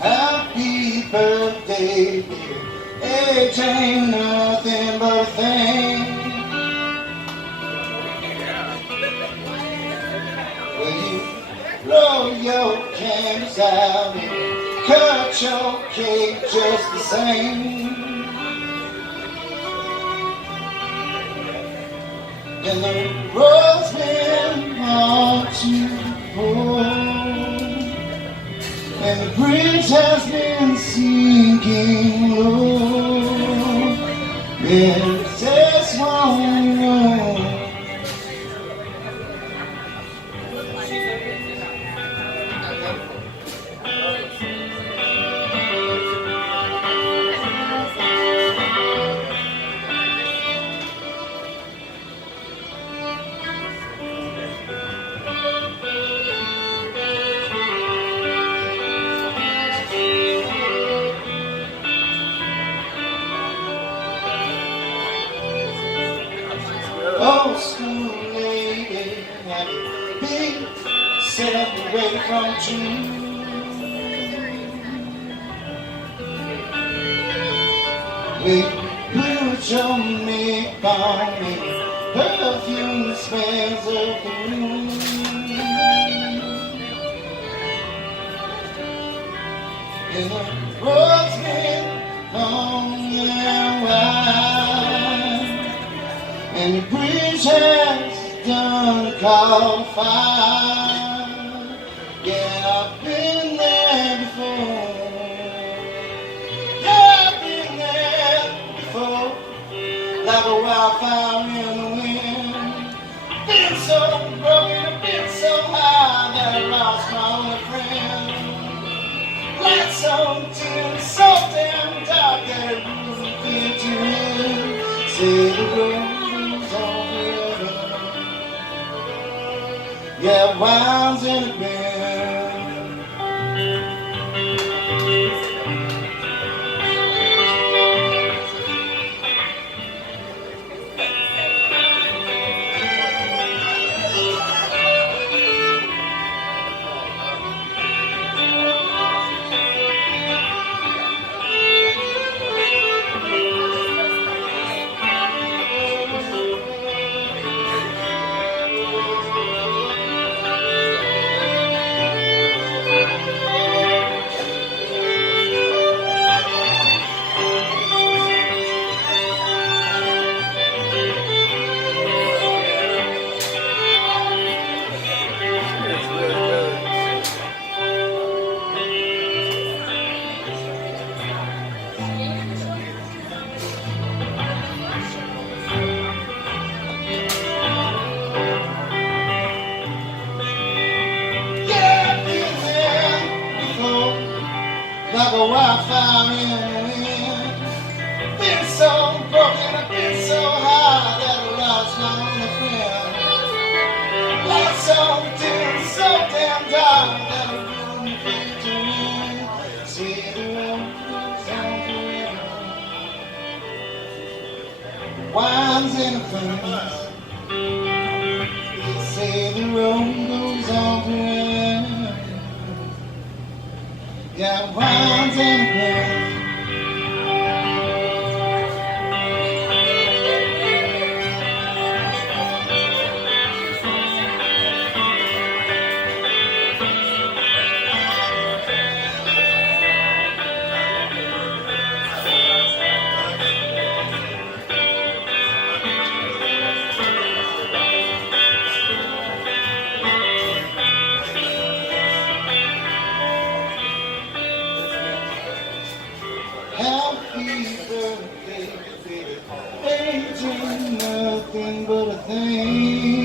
Happy birthday, dear. Age ain't nothing but a thing. Well, you blow your candles out and cut your cake just the same. And the road's been hard to hold, and the bridge has been sinking low. There's just one road. Old school lady had a big set away from June. We put your makeup on me, perfume smells of the room. And the road's been long and wide, and the bridge has done caught fire. Yeah, I've been there before. Yeah, I've been there before. Like a wildfire in the wind. Been so broken, I've been so high that I lost my only friend. Lights so dim, so damn dark that it wouldn't fit you in. Say the road goes on forever. Yeah, it winds in a bend. Like a wildfire in the wind. Been so broken, I've been so high that I lost my only friend. Life so dim, so damn dark that I wouldn't fit to win. See the road goes on forever. Winds in a fence. They say the road goes on forever. Yeah, winds in a fence. Happy birthday, baby. Age ain't nothing but a thing.